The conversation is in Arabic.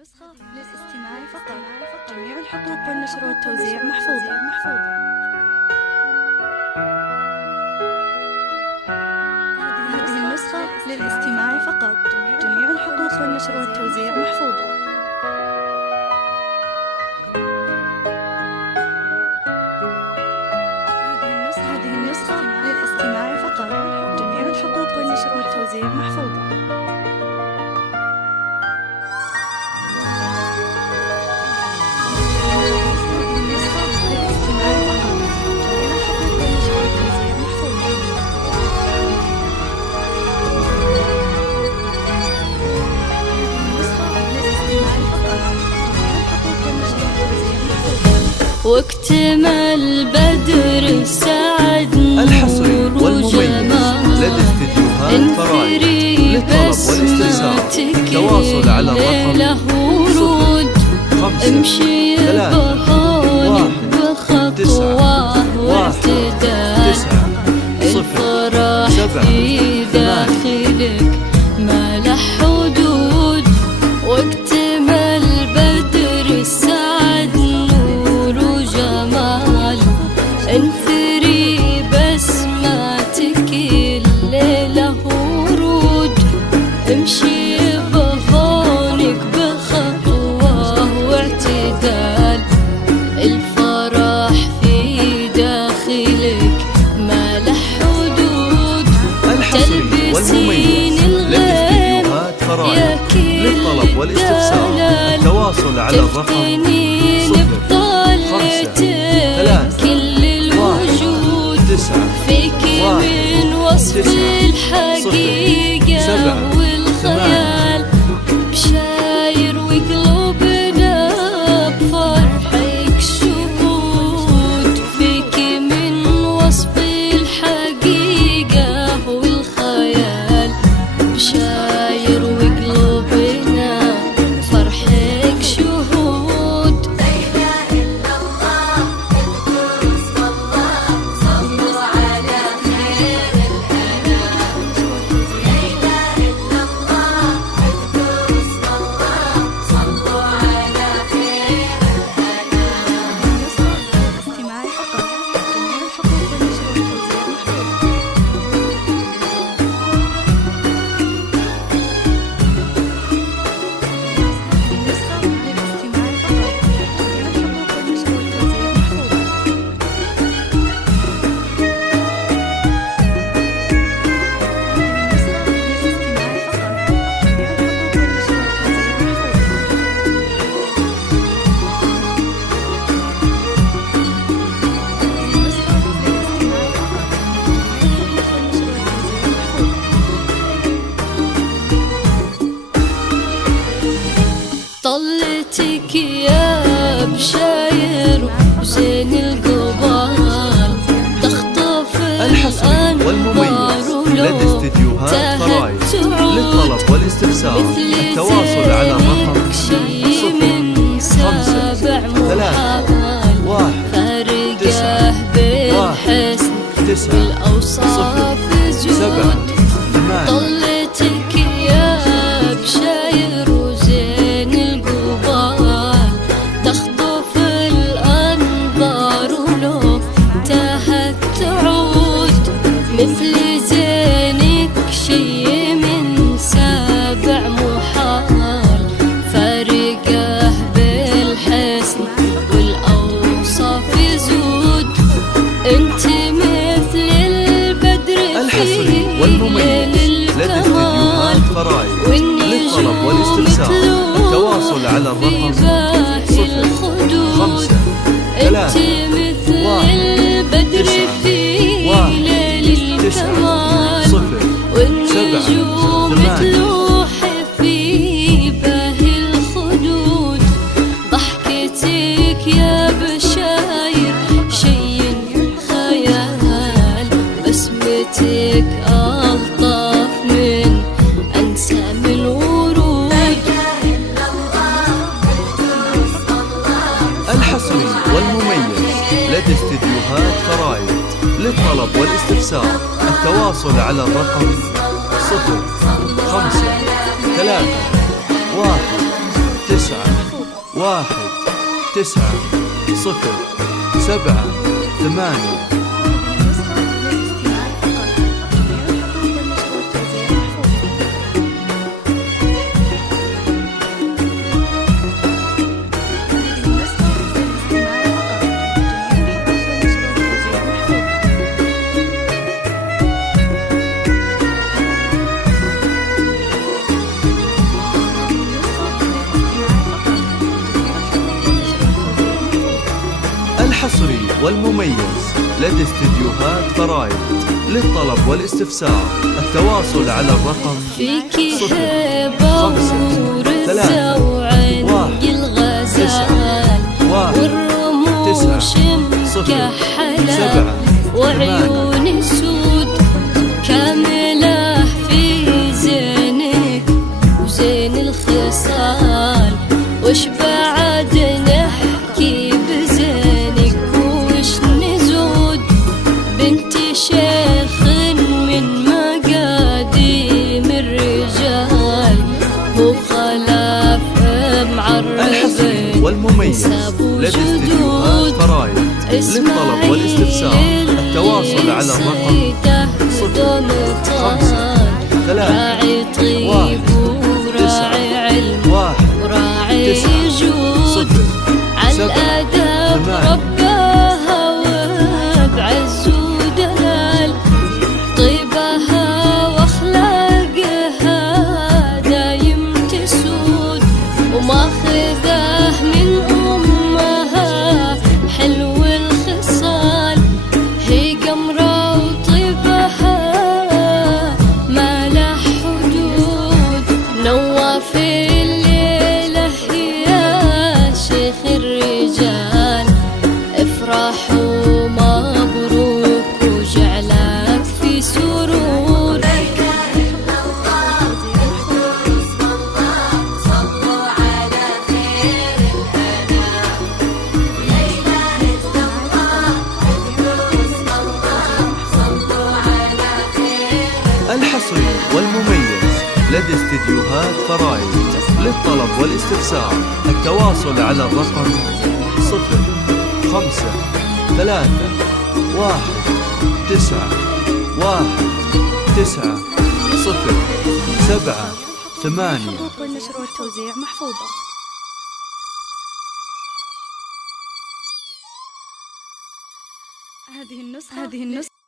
النسخة للاستماع فقط. جميع الحقوق والنشر والتوزيع محفوظة. هذه النسخة للاستماع فقط. جميع الحقوق والنشر والتوزيع محفوظة. هذه النسخة للاستماع فقط. جميع الحقوق والنشر والتوزيع محفوظة. واكتمل بدر السعد الحصري والمميز لدى استديوهات فرايد. للطلب والاستفسار التواصل على الرقم 05 امشي 3 1 بخطوة واعتدال 9 0 7 في داخلك ما له حدود. واكتمل بدر السعد نور وجمال انثري بسماتك الليلة ورود. امشي بهونك بخطوة واعتدال الفرح في داخلك ما له حدود. الحصري والمميز لدى استديوهات فرايد. للطلب والاستفسار التواصل على الرقم 05 3 كل الوجود 9 فيك من وصف الحقيقة والخيال. بشاير وقلوبنا بفرحك شهود فيك من وصف الحقيقة والخيال. بشاير وقلوبنا فرحك شهود. لا إله إلا الله اذكر اسم الله صلوا على خير الأنام. لا إله إلا الله اذكر اسم الله صلوا على خير الأنام. الاستماع فقط. جميع الحقوق والنشر والتوزيع محفوظة. النسخة للاستماع فقط. جميع الحقوق والنشر والتوزيع محفوظة. النسخة للاستماع فقط. جميع الحقوق والنشر والتوزيع محفوظة. النسخة للاستماع فقط. جميع الحقوق والنشر والتوزيع محفوظة. طلتك يا بشاير وزين القبال تخطف الحصري والمميز لدى استديوهات فرايد. للطلب والاستفسار التواصل على الرقم 05 3 1 فرقه بالحسن 9 والأوصاف 7 زود. 8 طلتك يا بشاير وزين القبال تخطف الأنظار ولو تاهت تعود. مثل زينك شي من سابع محال فرقه بالحسن والأوصاف يزود. انت مثل البدر الحصري في والمميز ليل لدى الكمال. استديوهات فرايد. للطلب والاستفسار التواصل على الرقم 05 3 مثل 1 البدر 9 في 1 ليل 9 الكمال. 0 والنجوم 7 8 تلوح في باهي الخدود. ضحكتك يا بشاير شي خيال. بسمتك ألطف من أنسام الورود. الحصري والمميز لدى استديوهات فرايد. للطلب والاستفسار التواصل على الرقم 05 3 1 9 1 9 0 7 8. الحصري والمميز لدى استديوهات فرايد. للطلب والاستفسار التواصل على الرقم فيكي 0 هبة 5 3 ورزة 1 الغزال 1 والرموش 0 مكحلة 7 وعيون سود كاملة في زينك وزين الخصال. وش بعد نحكي بزينك وش نزود؟ بنت شيخ من مقاديم الرجال هو خلاف الحصري معرب والمميز لدى استديوهات فرايد. للطلب والاستفسار التواصل على الرقم 0 5 3 1 9 1 9 0 7 8. ربها وبعز ودلال طيبها واخلاقها دايم تسود وماخذه من امها حلو الخصال. هي قمره وطيبها ما له حدود نواف الليله يا شيخ الرجال. افرح ومبروك وجعلك في سرور. الحصري والمميز لدى استديوهات فرايد. للطلب والاستفسار التواصل على الرقم 0 5 3 1 9 1 9 0 7 8. الخطوط والنشر والتوزيع محفوظة. هذه النسخة